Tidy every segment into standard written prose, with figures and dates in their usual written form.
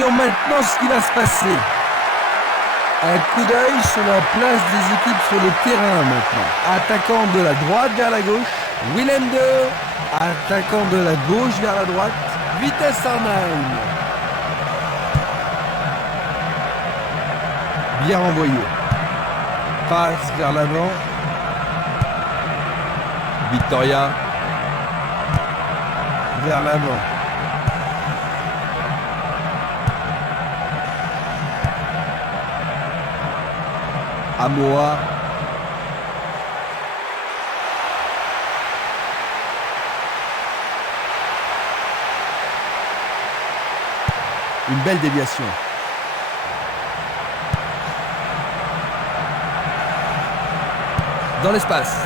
Voyons maintenant ce qui va se passer. Un coup d'œil sur la place des équipes sur le terrain maintenant. Attaquant de la droite vers la gauche, Willem-2. Attaquant de la gauche vers la droite, Vitesse Arnhem. Bien renvoyé. Passe vers l'avant. Victoria. Vers l'avant. Amoa. Une belle déviation. Dans l'espace.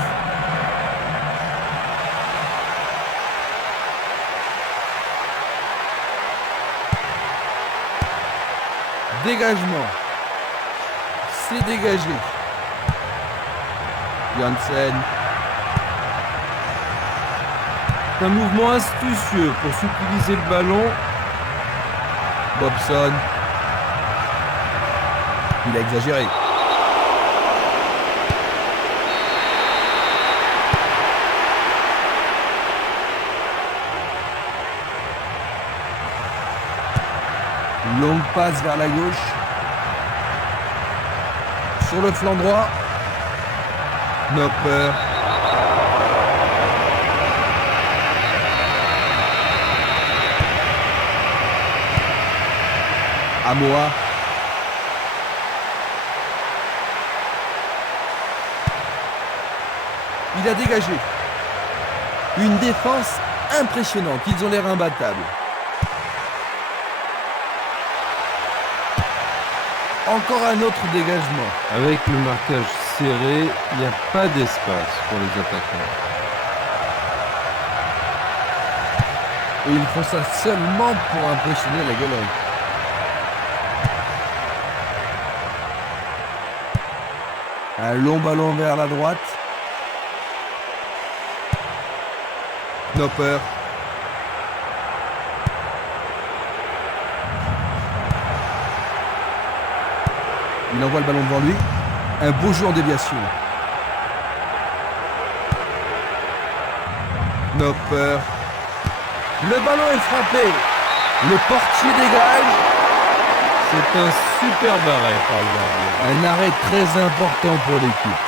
Dégagement. C'est dégagé. Janssen. Un mouvement astucieux pour subtiliser le ballon. Bobson. Il a exagéré. Une longue passe vers la gauche. Sur le flanc droit. Nopper. Amoa. Il a dégagé. Une défense impressionnante. Ils ont l'air imbattables. Encore un autre dégagement. Avec le marquage serré, il n'y a pas d'espace pour les attaquants. Et ils font ça seulement pour impressionner la galerie. Un long ballon vers la droite. Nopper. Il envoie le ballon devant lui. Un beau jeu en déviation. Nopper. Le ballon est frappé. Le portier dégage. C'est un superbe arrêt par le gardien. Un arrêt très important pour l'équipe.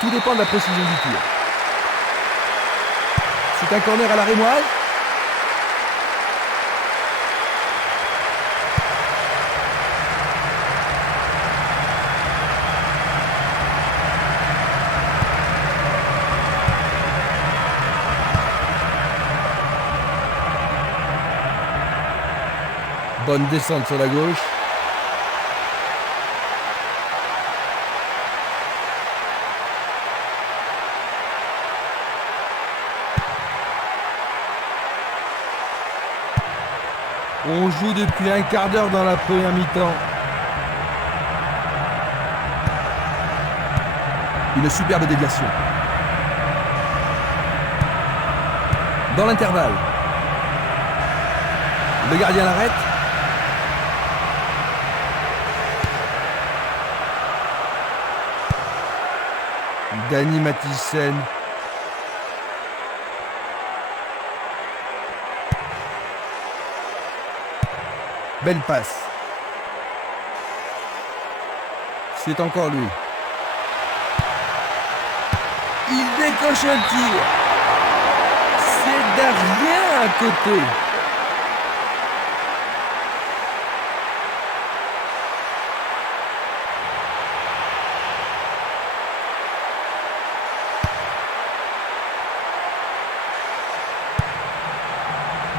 Tout dépend de la précision du tir. C'est un corner à la rémoise. Bonne descente sur la gauche. On joue depuis un quart d'heure dans la première mi-temps. Une superbe déviation. Dans l'intervalle. Le gardien l'arrête. Dani Mathiesen. Belle passe. C'est encore lui. Il décoche un tir. C'est derrière à côté.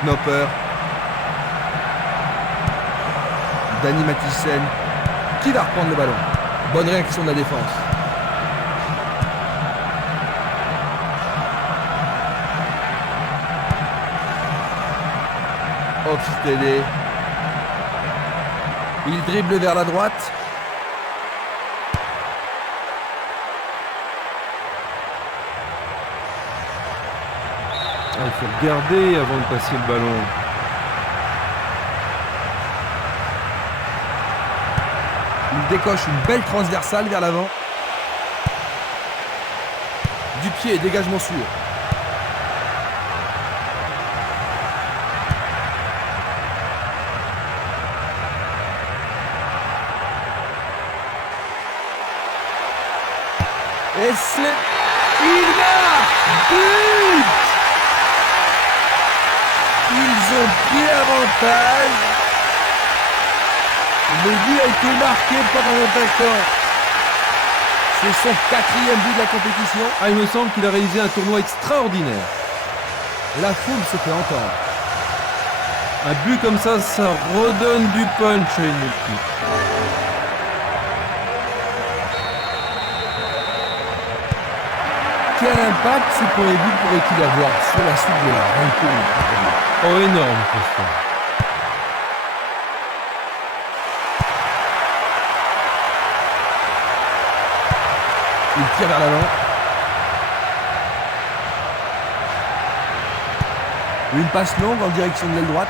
Nopper. Dani Mathiesen qui va reprendre le ballon. Bonne réaction de la défense. Hofstede. Il dribble vers la droite. Ah, il faut regarder avant de passer le ballon. Il décoche une belle transversale vers l'avant. Du pied, dégagement sûr. Et c'est... Il marque! But! Ils ont pris l'avantage. Le but a été marqué par un attaquant. C'est son 4e but de la compétition. Ah, il me semble qu'il a réalisé un tournoi extraordinaire. La foule se fait entendre. Un but comme ça redonne du punch à une équipe. Quel impact ce premier but pourrait-il avoir sur la suite de la rencontre? Oh, énorme, Christian. Il tire vers l'avant. Une passe longue en direction de l'aile droite.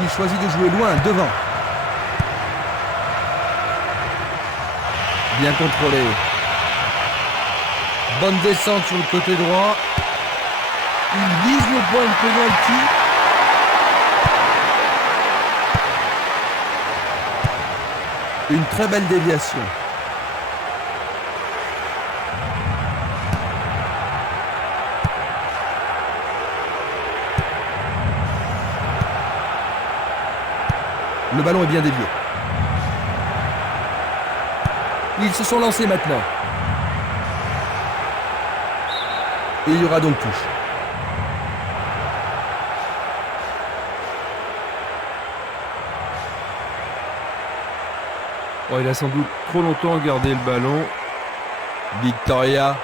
Il choisit de jouer loin, devant. Bien contrôlé. Bonne descente sur le côté droit. Il vise le point de penalty. Une très belle déviation. Le ballon est bien dévié. Ils se sont lancés maintenant. Et il y aura donc touche. Oh, il a sans doute trop longtemps gardé le ballon. Victoria.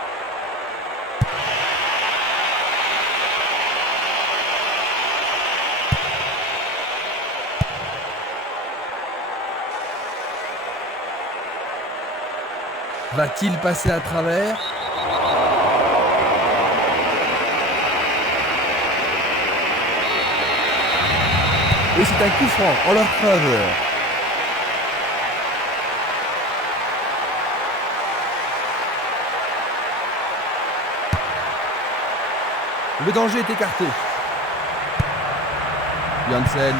Va-t-il passer à travers? Et c'est un coup franc en leur faveur. Le danger est écarté. Janssen.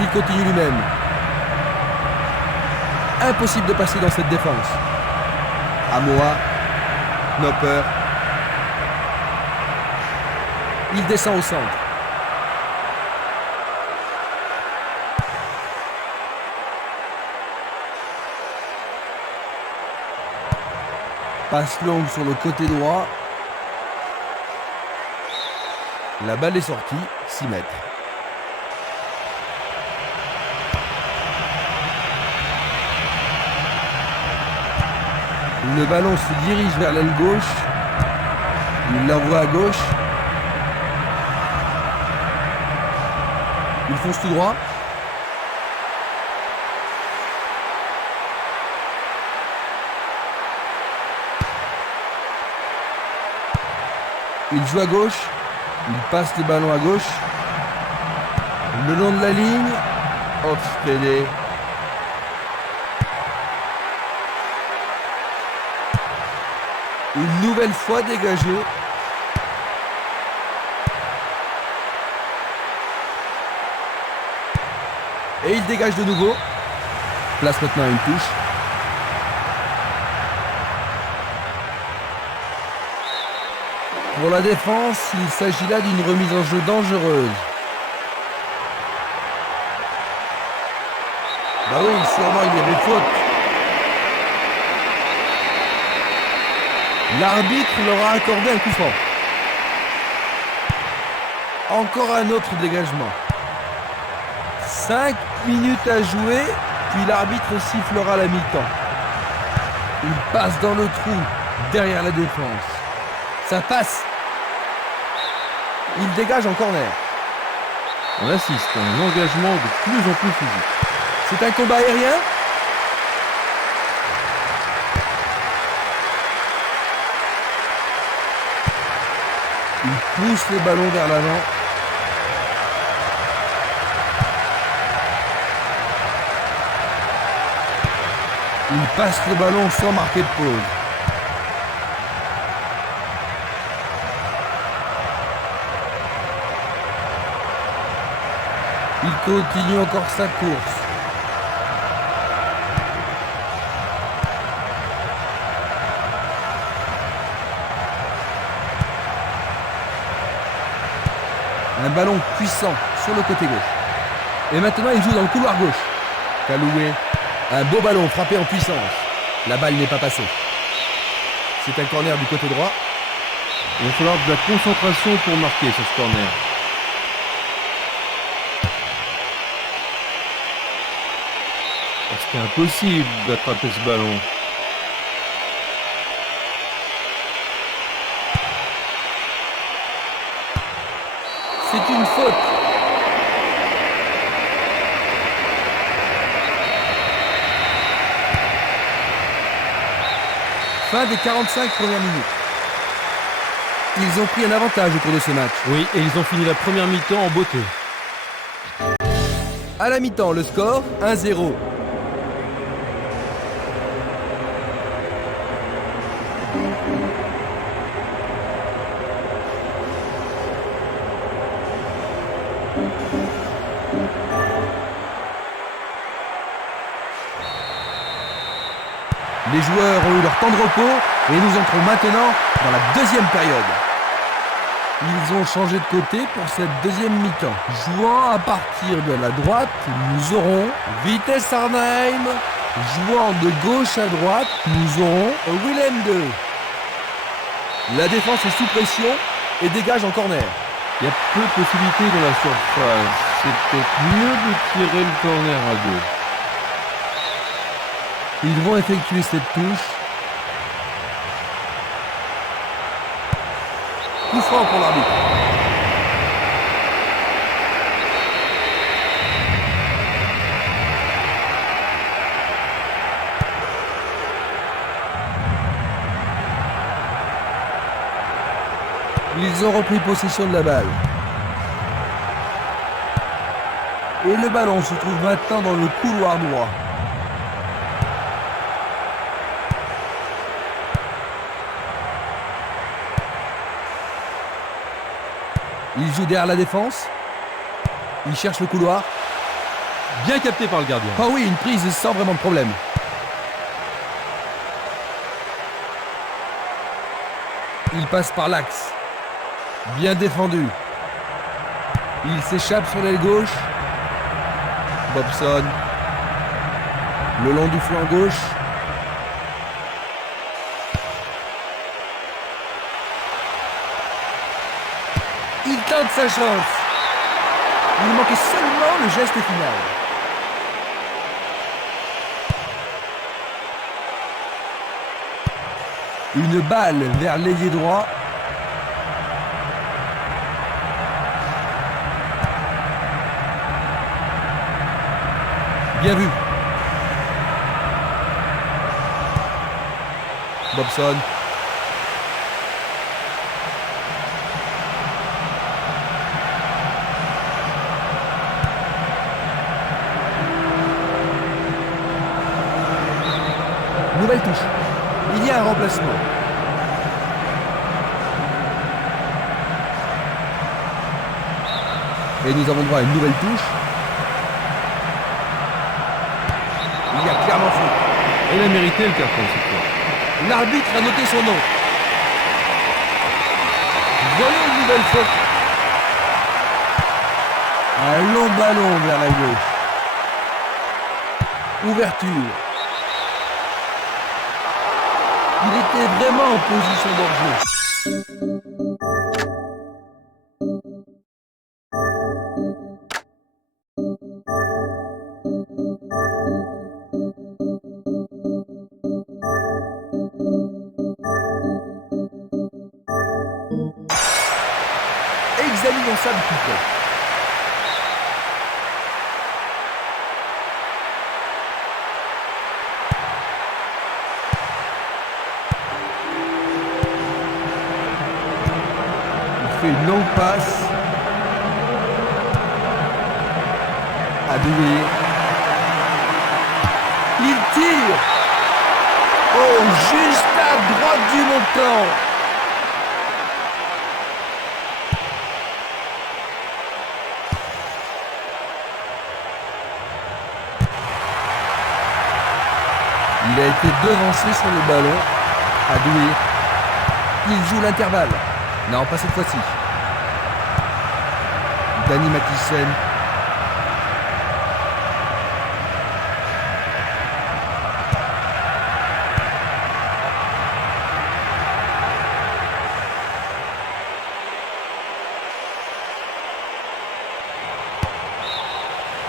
Il continue lui-même. Impossible de passer dans cette défense. Amoa. Knopper. Il descend au centre. Passe longue sur le côté droit. La balle est sortie, 6 mètres. Le ballon se dirige vers l'aile gauche. Il l'envoie à gauche. Il fonce tout droit. Il joue à gauche. Il passe le ballon à gauche. Le long de la ligne. Hofstede. Une nouvelle fois dégagé. Et il dégage de nouveau. Place maintenant à une touche. Pour la défense, il s'agit là d'une remise en jeu dangereuse. Bah oui, sûrement il y avait faute. L'arbitre leur a accordé un coup franc. Encore un autre dégagement. 5 minutes à jouer, puis l'arbitre sifflera la mi-temps. Il passe dans le trou, derrière la défense. Ça passe. Il dégage en corner. On assiste à un engagement de plus en plus physique. C'est un combat aérien. Il pousse le ballon vers l'avant. Il passe le ballon sans marquer de pause. Il continue encore sa course. Un ballon puissant sur le côté gauche. Et maintenant, il joue dans le couloir gauche. Kaloué. Un beau ballon frappé en puissance. La balle n'est pas passée. C'est un corner du côté droit. Il va falloir de la concentration pour marquer sur ce corner. C'était impossible d'attraper ce ballon. C'est une faute. Fin des 45 premières minutes. Ils ont pris un avantage au cours de ce match. Oui, et ils ont fini la première mi-temps en beauté. À la mi-temps, le score 1-0. Les joueurs ont eu leur temps de repos et nous entrons maintenant dans la deuxième période. Ils ont changé de côté pour cette deuxième mi-temps. Jouant à partir de la droite, nous aurons Vitesse Arnhem. Jouant de gauche à droite, nous aurons Willem II. La défense est sous pression et dégage en corner. Il y a peu de possibilités dans la surface. C'est peut-être mieux de tirer le corner à deux. Ils vont effectuer cette touche. Coup franc pour l'arbitre. Ils ont repris possession de la balle. Et le ballon se trouve maintenant dans le couloir droit. Il joue derrière la défense. Il cherche le couloir. Bien capté par le gardien. Ah oui, une prise sans vraiment de problème. Il passe par l'axe. Bien défendu. Il s'échappe sur l'aile gauche. Bobson. Le long du flanc gauche. Il tente sa chance. Il manquait seulement le geste final. Une balle vers l'ailier droit. Bien vu. Bobson. Nouvelle touche. Il y a un remplacement. Et nous avons droit à une nouvelle touche. Il y a clairement faute. Il a mérité le carton cette fois. L'arbitre a noté son nom. Voilà une nouvelle faute. Un long ballon vers la gauche. Ouverture. Il était vraiment en position d'hors-jeu. Examinons ça de plus près. fait une longue passe. Adoué. Il tire. Oh, juste à droite du montant. Il a été devancé sur le ballon. Adoué. Il joue l'intervalle. Non, pas cette fois-ci. Dani Mathisen.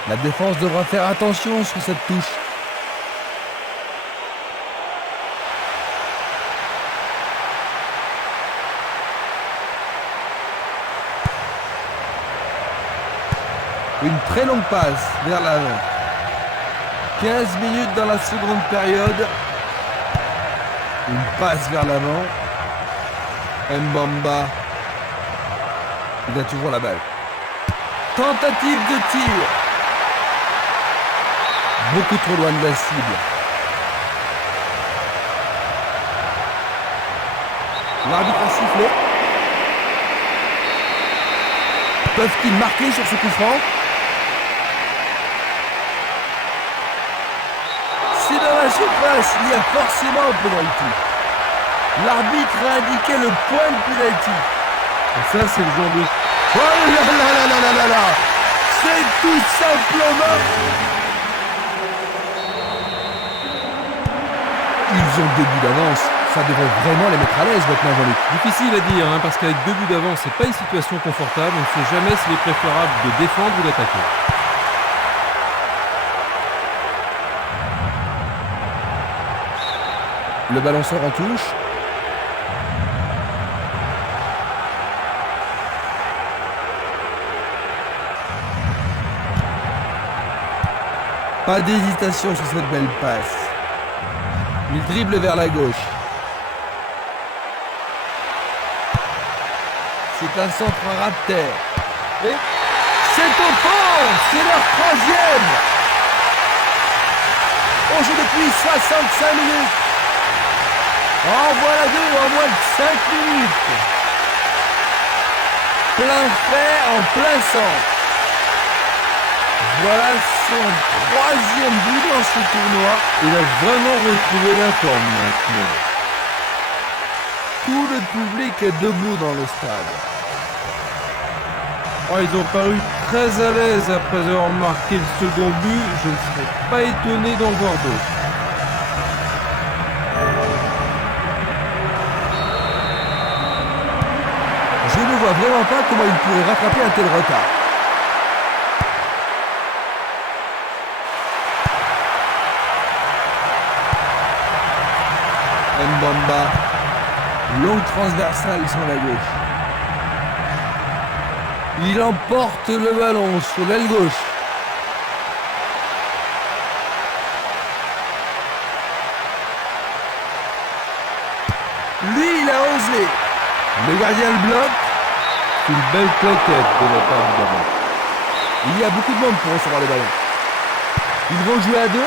La défense devra faire attention sur cette touche. Une très longue passe vers l'avant. 15 minutes dans la seconde période. Une passe vers l'avant. Mbamba. Il a toujours la balle. Tentative de tir. Beaucoup trop loin de la cible. L'arbitre a sifflé. Peuvent-ils marquer sur ce coup franc? C'est dans la surface, il y a forcément un penalty. L'arbitre a indiqué le point de penalty. Et ça, c'est le genre de... Oh là là là là là là là! C'est tout simplement... Ils ont 2 buts d'avance. Ça devrait vraiment les mettre à l'aise, votre main, Jean-Luc. Difficile à dire, hein, parce qu'avec 2 buts d'avance, c'est pas une situation confortable. On ne sait jamais s'il est préférable de défendre ou d'attaquer. Le ballon sort en touche. Pas d'hésitation sur cette belle passe. Il dribble vers la gauche. C'est un centre à ras de terre. Et c'est au fond. C'est leur 3e. On joue depuis 65 minutes. En voilà 2 en moins de 5 minutes. Plein frais en plein centre. Voilà son 3e but dans ce tournoi. Il a vraiment retrouvé la forme maintenant. Tout le public est debout dans le stade. Oh, ils ont paru très à l'aise après avoir marqué le second but. Je ne serais pas étonné d'en voir d'autres. Je ne vois vraiment pas comment il pourrait rattraper un tel retard. Mbamba, longue transversale sur la gauche. Il emporte le ballon sur l'aile gauche. Lui, il a osé. Le gardien le bloque. C'est une belle claquette de la part du ballon. Il y a beaucoup de monde pour recevoir le ballon. Ils vont jouer à 2.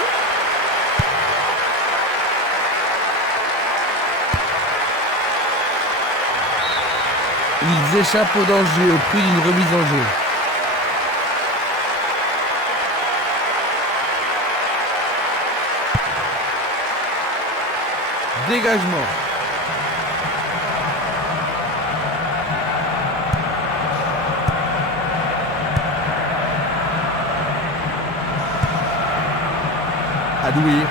Ils échappent au danger au prix d'une remise en jeu. Dégagement. Adoué.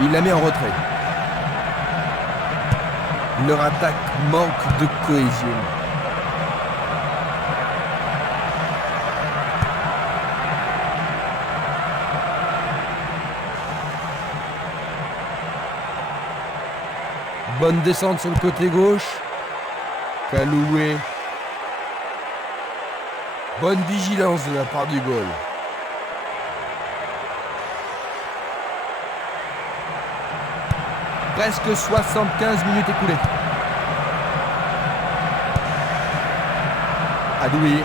Il la met en retrait. Leur attaque manque de cohésion. Bonne descente sur le côté gauche. Kaloué. Bonne vigilance de la part du goal. Presque 75 minutes écoulées. Adouir.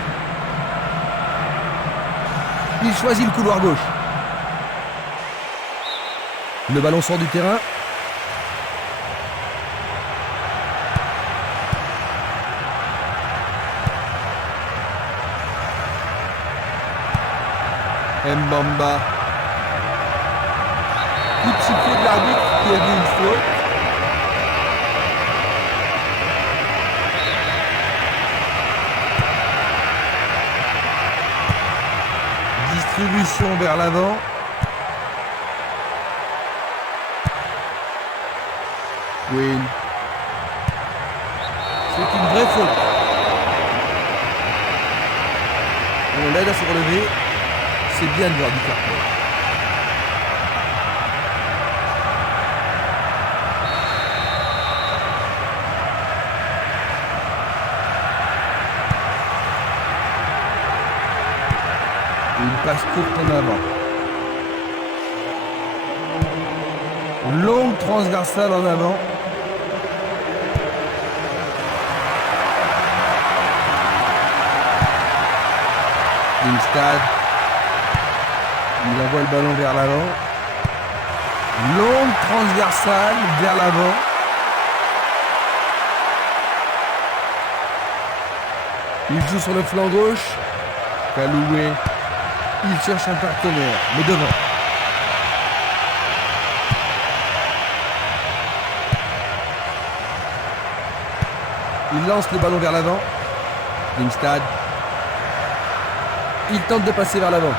Il choisit le couloir gauche. Le ballon sort du terrain. Mbamba. Coup de sifflet de l'arbitre qui a vu une faute. Distribution vers l'avant. Win. C'est une vraie faute. On l'aide à se relever. C'est bien de voir du carton. Une passe courte en avant. Longue transversale en avant. Lindstad. Il envoie le ballon vers l'avant. Longue transversale vers l'avant. Il joue sur le flanc gauche. Kaloué. Il cherche un partenaire, mais devant. Il lance le ballon vers l'avant. Lindstad. Il tente de passer vers l'avant.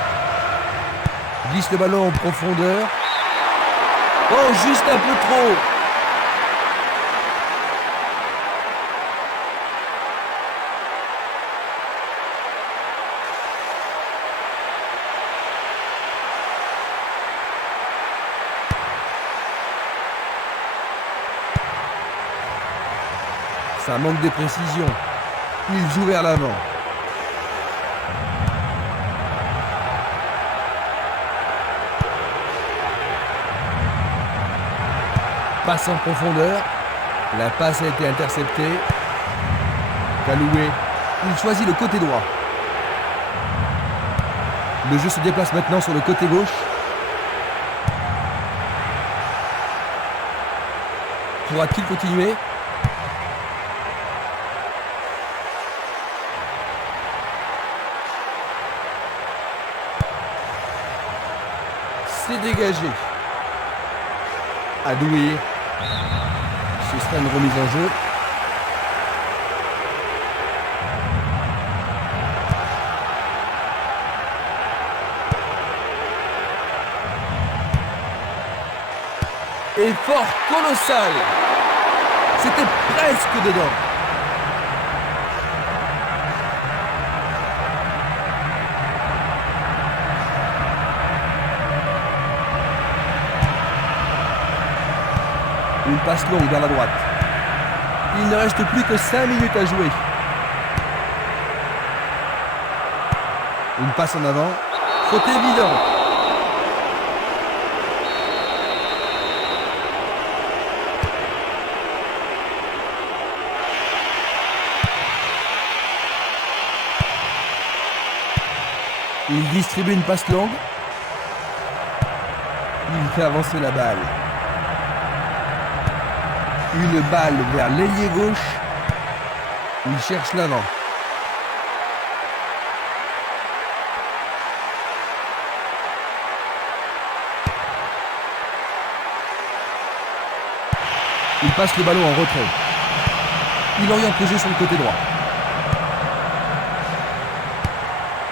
Glisse le ballon en profondeur. Oh, juste un peu trop. Ça manque de précision. Il joue vers l'avant. Passe en profondeur. La passe a été interceptée. Kaloué. Il choisit le côté droit. Le jeu se déplace maintenant sur le côté gauche. Pourra-t-il continuer ? C'est dégagé. Adouir. Ce sera une remise en jeu. Effort colossal. C'était presque dedans. Une passe longue vers la droite. Il ne reste plus que 5 minutes à jouer. Une passe en avant. Faute évidente. Il distribue une passe longue. Il fait avancer la balle. Une balle vers l'ailier gauche. Il cherche l'avant. Il passe le ballon en retrait. Il oriente le jeu sur le côté droit.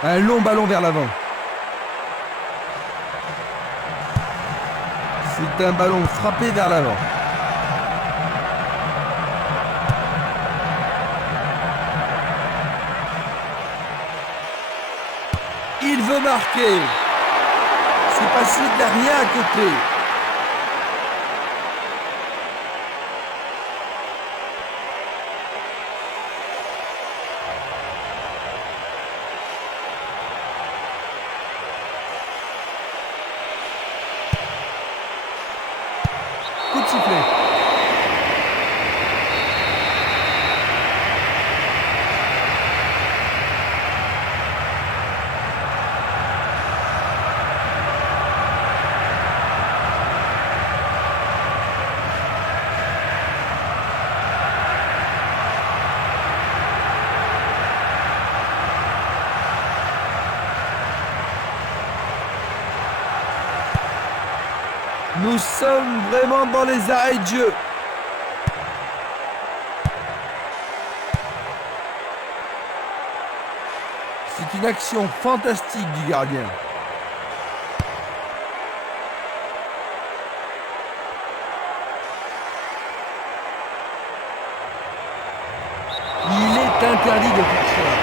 Un long ballon vers l'avant. C'est un ballon frappé vers l'avant. Il veut marquer. C'est passé derrière à côté. Coup de sifflet. Nous sommes vraiment dans les arrêts de jeu. C'est une action fantastique du gardien. Il est interdit de faire cela.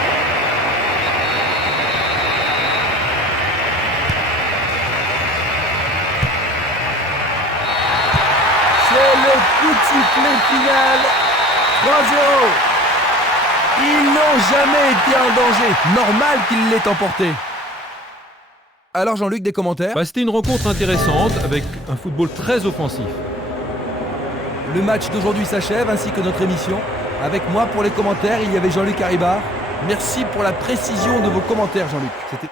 C'est le coup de sifflet final. 3-0. Ils n'ont jamais été en danger. Normal qu'ils l'aient emporté. Alors Jean-Luc, des commentaires? C'était une rencontre intéressante avec un football très offensif. Le match d'aujourd'hui s'achève ainsi que notre émission. Avec moi pour les commentaires, il y avait Jean-Luc Haribard. Merci pour la précision de vos commentaires, Jean-Luc. C'était